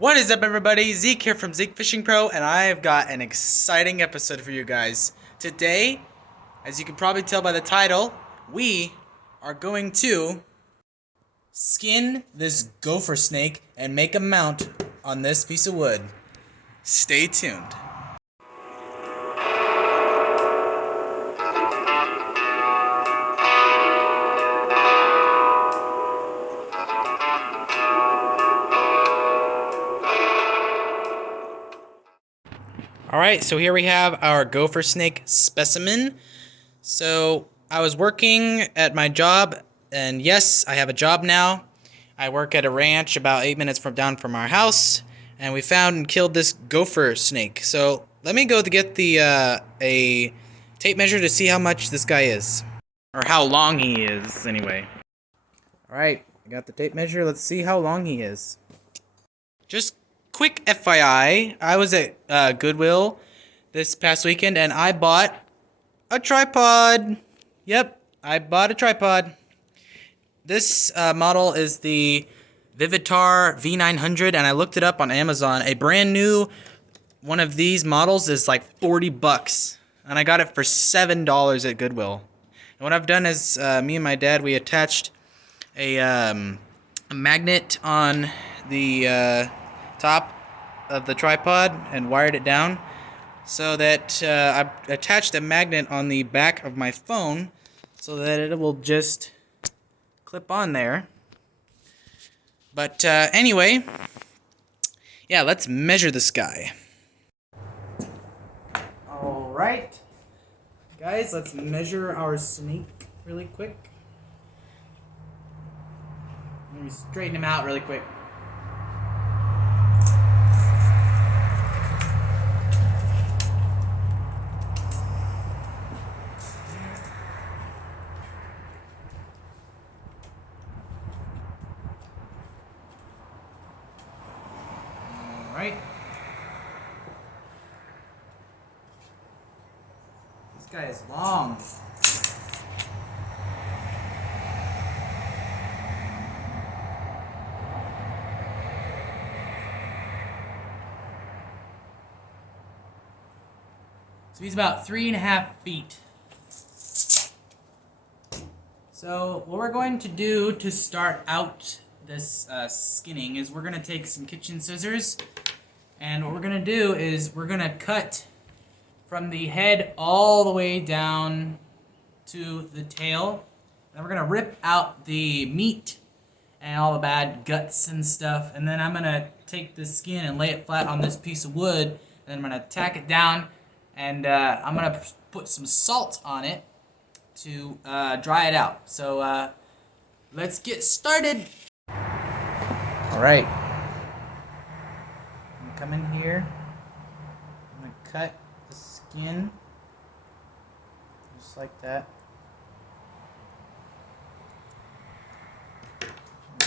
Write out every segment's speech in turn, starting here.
What is up, everybody? Zeke here from Zeke Fishing Pro, and I've got an exciting episode for you guys. Today, as you can probably tell by the title, we are going to skin this gopher snake and make a mount on this piece of wood. Stay tuned. Alright, so here we have our gopher snake specimen. So I was working at my job, and yes, I have a job now. I work at a ranch about 8 minutes down from our house, and we found and killed this gopher snake. So let me go to get the a tape measure to see how much this guy is, or how long he is anyway. Alright, I got the tape measure. Let's see how long he is. Just quick FYI, I was at Goodwill this past weekend, and I bought a tripod. Yep, I bought a tripod. This model is the Vivitar V900, and I looked it up on Amazon. A brand new one of these models is like 40 bucks, and I got it for $7 at Goodwill. And what I've done is, me and my dad, we attached a magnet on the top of the tripod and wired it down, so that I attached a magnet on the back of my phone so that it will just clip on there. But anyway, yeah, let's measure this guy. Alright, guys, let's measure our snake really quick. Let me straighten him out really quick. Alright. This guy is long. So he's about 3.5 feet. So what we're going to do to start out this skinning is we're going to take some kitchen scissors, and what we're going to do is we're going to cut from the head all the way down to the tail. Then we're going to rip out the meat and all the bad guts and stuff, and then I'm going to take the skin and lay it flat on this piece of wood, and then I'm going to tack it down, and I'm going to put some salt on it to dry it out. So let's get started. Alright, I'm going to come in here, I'm going to cut the skin, just like that.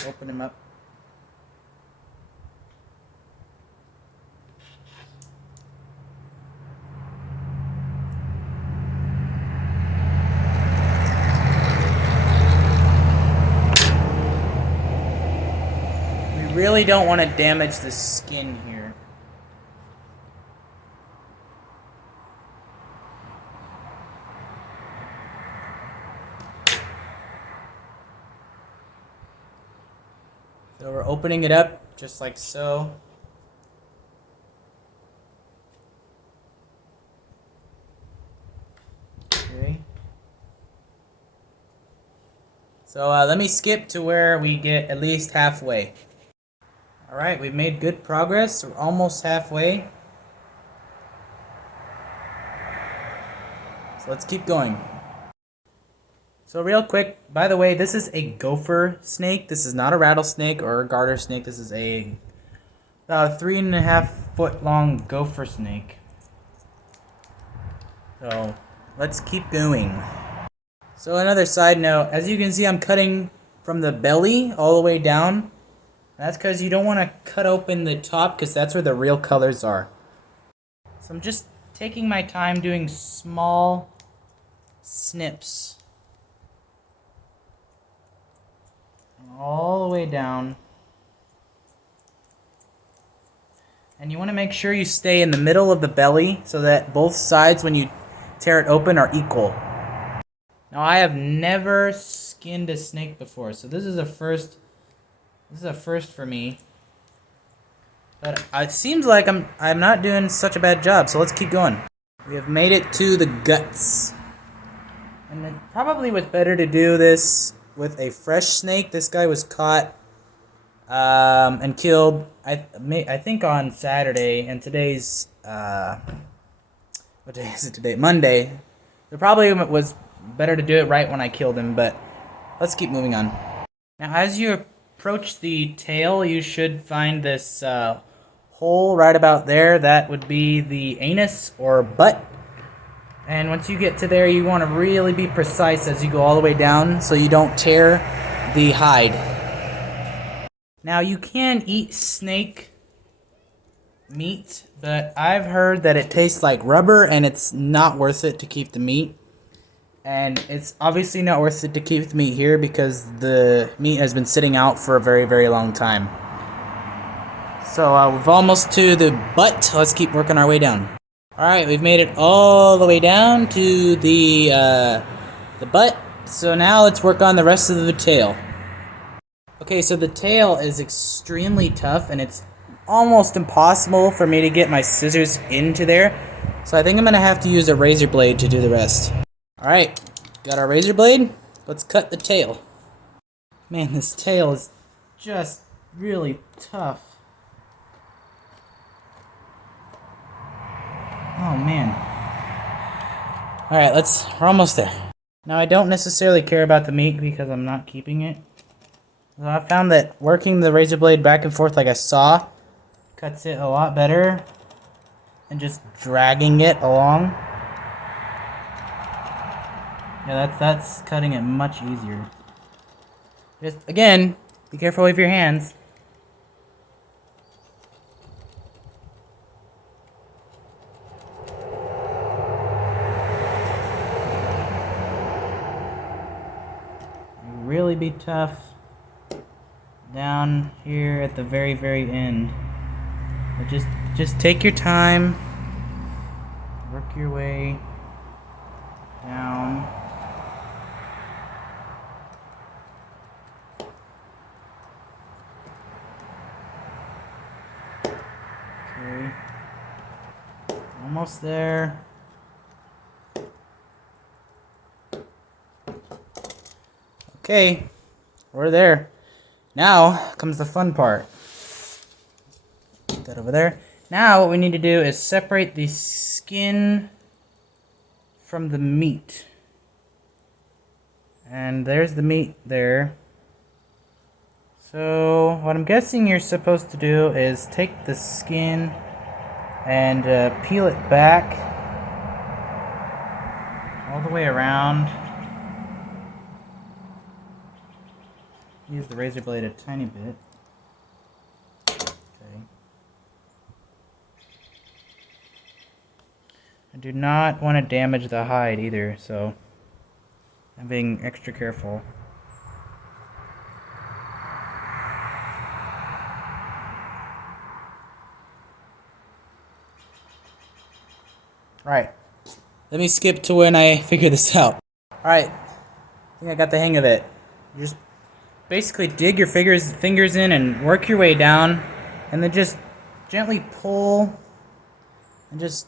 Open him up. We really don't want to damage the skin here. So we're opening it up just like so. Okay. So let me skip to where we get at least halfway. Alright, we've made good progress. We're almost halfway. So let's keep going. So real quick, by the way, this is a gopher snake. This is not a rattlesnake or a garter snake. This is a 3.5 foot long gopher snake. So let's keep going. So another side note, as you can see, I'm cutting from the belly all the way down. That's because you don't want to cut open the top, because that's where the real colors are. So I'm just taking my time doing small snips all the way down. And you want to make sure you stay in the middle of the belly so that both sides, when you tear it open, are equal. Now, I have never skinned a snake before, so this is a first. This is a first for me. But it seems like I'm not doing such a bad job, so let's keep going. We have made it to the guts. And it probably was better to do this with a fresh snake. This guy was caught and killed, I think on Saturday, and today's, what day is it today? Monday. It probably was better to do it right when I killed him, but let's keep moving on. Now, as you approach the tail, you should find this hole right about there. That would be the anus or butt. And once you get to there, you want to really be precise as you go all the way down so you don't tear the hide. Now, you can eat snake meat, but I've heard that it tastes like rubber and it's not worth it to keep the meat. And it's obviously not worth it to keep the meat here because the meat has been sitting out for a very, very long time. So we're almost to the butt. Let's keep working our way down. Alright, we've made it all the way down to the butt. So now let's work on the rest of the tail. Okay, so the tail is extremely tough and it's almost impossible for me to get my scissors into there. So I think I'm going to have to use a razor blade to do the rest. Alright, got our razor blade. Let's cut the tail. Man, this tail is just really tough. Oh man. Alright, we're almost there. Now I don't necessarily care about the meat because I'm not keeping it. So I found that working the razor blade back and forth like a saw cuts it a lot better than just dragging it along. Yeah, that's cutting it much easier. Just, again, be careful with your hands. Really be tough down here at the very, very end. But just take your time, work your way down. Okay, almost there. Okay, we're there. Now comes the fun part. Put that over there. Now what we need to do is separate the skin from the meat. And there's the meat there. So what I'm guessing you're supposed to do is take the skin and peel it back all the way around. Use the razor blade a tiny bit. Okay. I do not want to damage the hide either, so I'm being extra careful. Alright, let me skip to when I figure this out. Alright, I think I got the hang of it. Just basically dig your fingers in and work your way down, and then just gently pull and just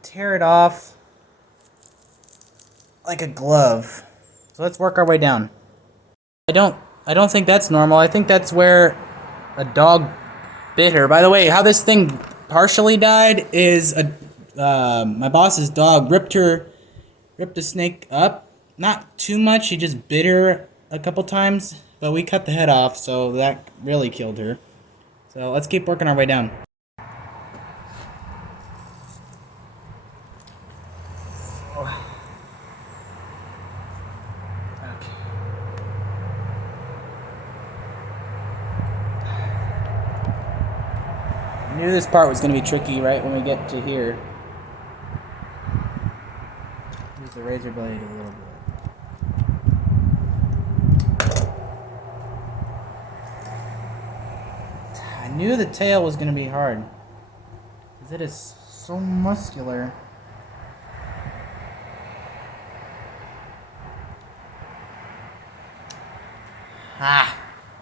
tear it off like a glove. So let's work our way down. I don't think that's normal. I think that's where a dog bit her. By the way, how this thing partially died is my boss's dog ripped the snake up. Not too much. He just bit her a couple times, but we cut the head off, so that really killed her. So let's keep working our way down. I knew this part was going to be tricky right when we get to here. Use the razor blade a little bit. I knew the tail was gonna be hard. Because it is so muscular. Ah,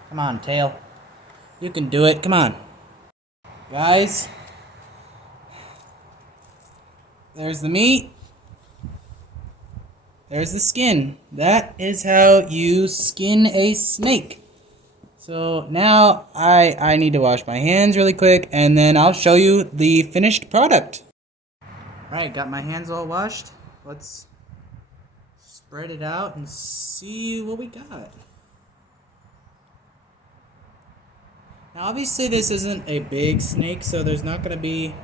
come on, tail. You can do it, come on. Guys, there's the meat. There's the skin. That is how you skin a snake. So now I need to wash my hands really quick, and then I'll show you the finished product. Alright, got my hands all washed. Let's spread it out and see what we got. Now obviously this isn't a big snake, so there's not going to be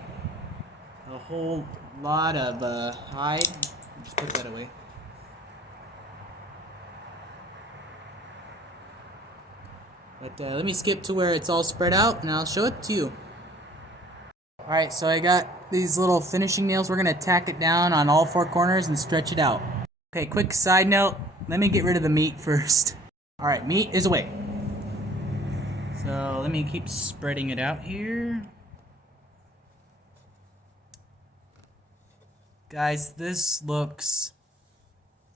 a whole lot of hide. Just put that away. But let me skip to where it's all spread out and I'll show it to you. Alright, so I got these little finishing nails. We're going to tack it down on all four corners and stretch it out. Okay, quick side note. Let me get rid of the meat first. Alright, meat is away. So let me keep spreading it out here. Guys, this looks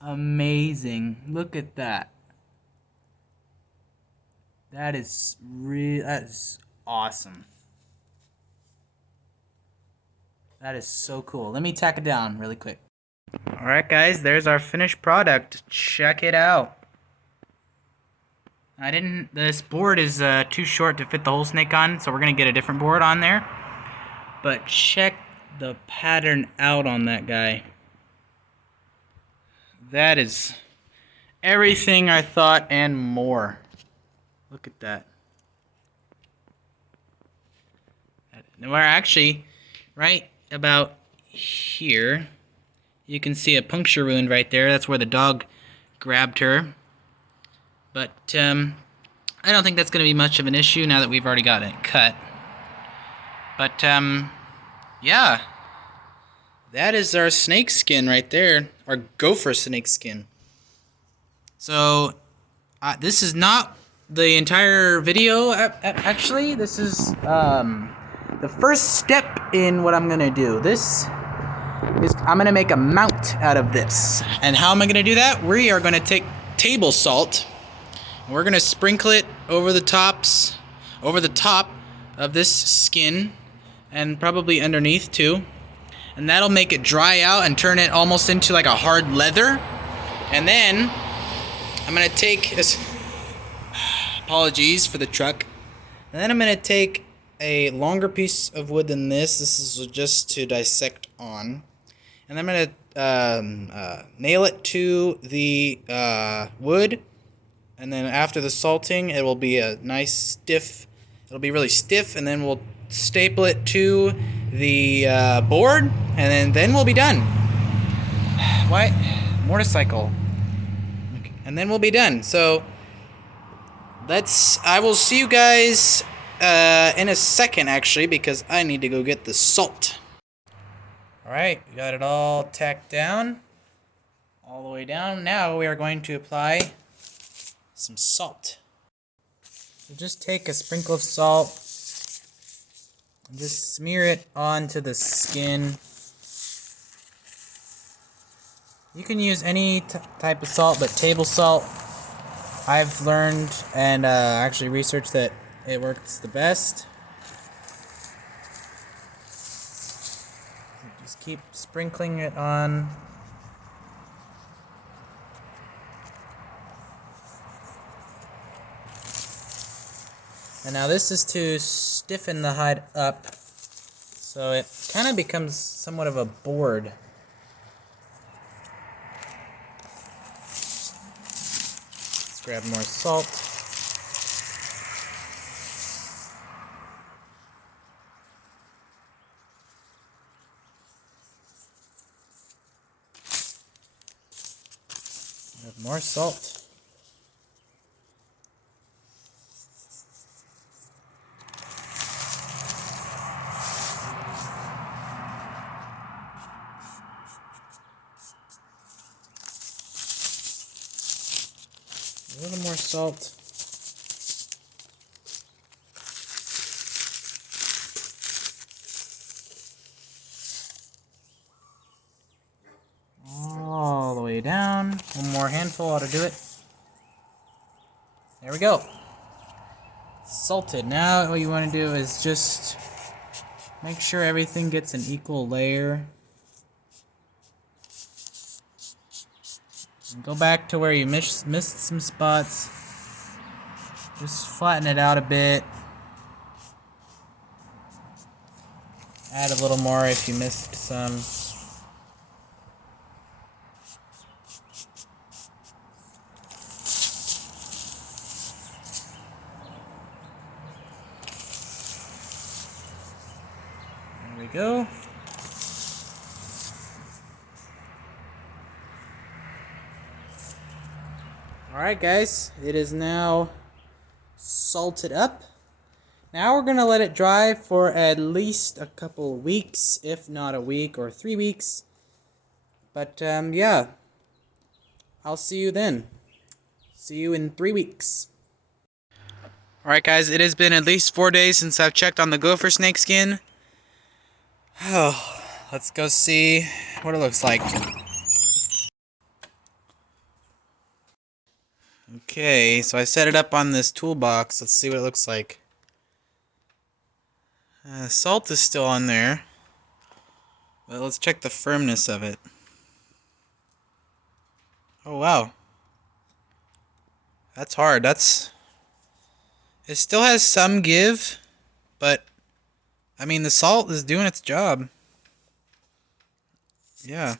amazing. Look at that. That is awesome. That is so cool. Let me tack it down really quick. Alright guys, there's our finished product. Check it out. This board is too short to fit the whole snake on, so we're gonna get a different board on there. But check the pattern out on that guy. That is everything I thought and more. Look at that. We're actually right about here. You can see a puncture wound right there. That's where the dog grabbed her. But I don't think that's going to be much of an issue now that we've already got it cut. But yeah. That is our snake skin right there. Our gopher snake skin. So this is not the entire video, actually. This is the first step in what I'm gonna do. I'm gonna make a mount out of this. And how am I gonna do that? We are gonna take table salt, and we're gonna sprinkle it over the top of this skin, and probably underneath too. And that'll make it dry out and turn it almost into like a hard leather. And then I'm gonna take this. Apologies for the truck. And then I'm going to take a longer piece of wood than this. This is just to dissect on. And I'm going to nail it to the wood. And then after the salting, it will be a nice stiff. It'll be really stiff. And then we'll staple it to the board. And then we'll be done. What? Motorcycle. Okay. And then we'll be done. So I will see you guys in a second, actually, because I need to go get the salt. Alright, we got it all tacked down. All the way down. Now we are going to apply some salt. So just take a sprinkle of salt and just smear it onto the skin. You can use any type of salt, but table salt, I've learned and actually researched that it works the best. Just keep sprinkling it on. And now this is to stiffen the hide up, so it kind of becomes somewhat of a board. Grab more salt. Grab more salt. A little more salt. way down. One more handful ought to do it. There we go. Salted. Now what you want to do is just make sure everything gets an equal layer. And go back to where you missed some spots. Just flatten it out a bit. Add a little more if you missed some. There we go. Alright guys, it is now salted up. Now we're going to let it dry for at least a couple weeks, if not a week or 3 weeks. But yeah, I'll see you then. See you in 3 weeks. Alright guys, it has been at least 4 days since I've checked on the gopher snake skin. Oh, let's go see what it looks like. Okay, so I set it up on this toolbox. Let's see what it looks like. Salt is still on there. But let's check the firmness of it. Oh wow. That's hard. It still has some give, but I mean the salt is doing its job. Yeah.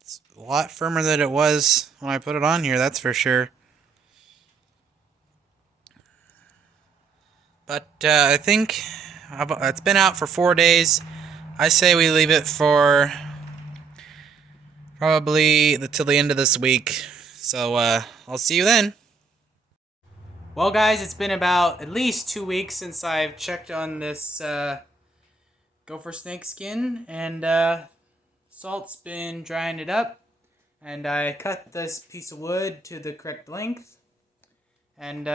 It's a lot firmer than it was when I put it on here, that's for sure. But I think it's been out for 4 days. I say we leave it for probably till the end of this week. So I'll see you then. Well guys, it's been about at least 2 weeks since I've checked on this gopher snake skin, and salt's been drying it up, and I cut this piece of wood to the correct length, and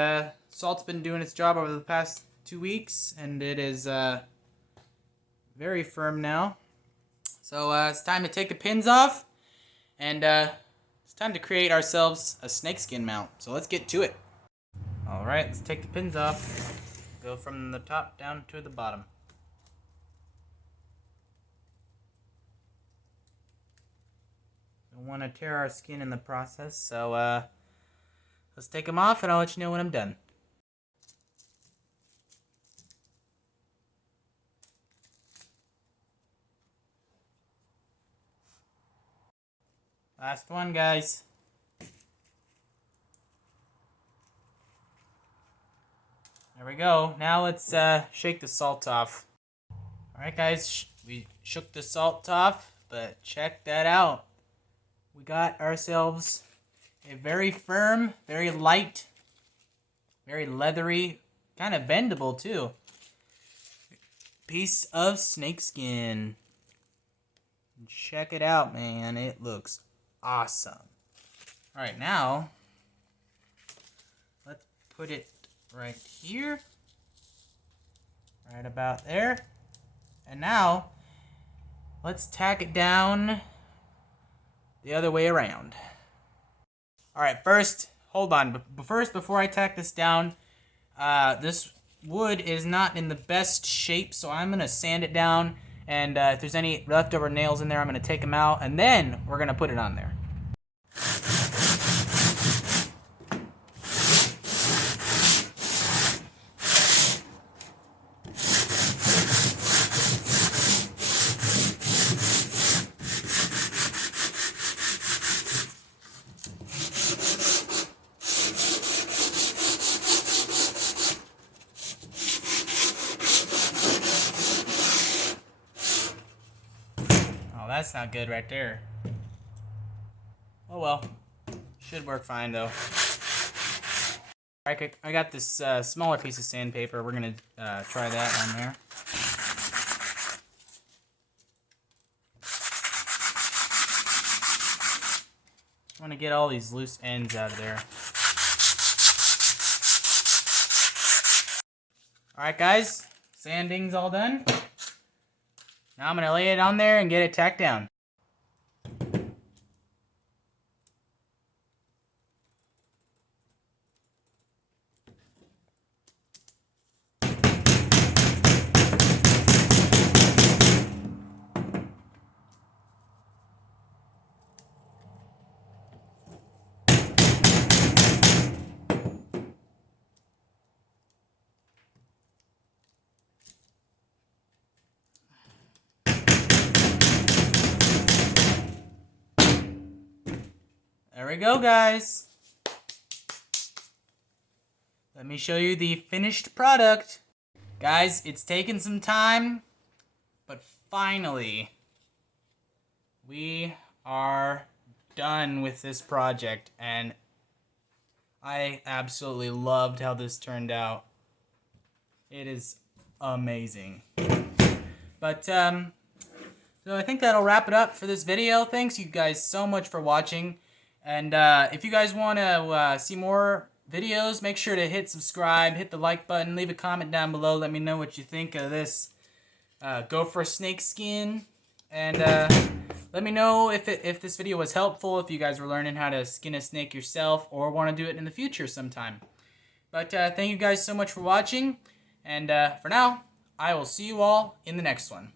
salt's been doing its job over the past 2 weeks, and it is very firm now. So it's time to take the pins off, and it's time to create ourselves a snakeskin mount. So let's get to it. Alright, let's take the pins off. Go from the top down to the bottom. Don't want to tear our skin in the process, so let's take them off and I'll let you know when I'm done. Last one, guys. There we go. Now let's shake the salt off. Alright guys, we shook the salt off, but check that out. We got ourselves a very firm, very light, very leathery, kind of bendable too, piece of snakeskin. Check it out, man. It looks awesome. Alright, now let's put it right here, right about there, and now let's tack it down the other way around. Alright, first, hold on, but first, before I tack this down, this wood is not in the best shape, so I'm going to sand it down, and if there's any leftover nails in there, I'm going to take them out, and then we're going to put it on there. That's not good right there. Oh well. Should work fine though. Alright, I got this smaller piece of sandpaper. We're going to try that on there. I want to get all these loose ends out of there. Alright guys, sanding's all done. Now I'm going to lay it on there and get it tacked down. we go, guys. Let me show you the finished product. Guys, it's taken some time, but finally, we are done with this project, and I absolutely loved how this turned out. It is amazing. But, so I think that'll wrap it up for this video. Thanks you guys so much for watching. And if you guys want to see more videos, make sure to hit subscribe, hit the like button, leave a comment down below. Let me know what you think of this Gopher snake skin. And let me know if this video was helpful, if you guys were learning how to skin a snake yourself or want to do it in the future sometime. But thank you guys so much for watching. And for now, I will see you all in the next one.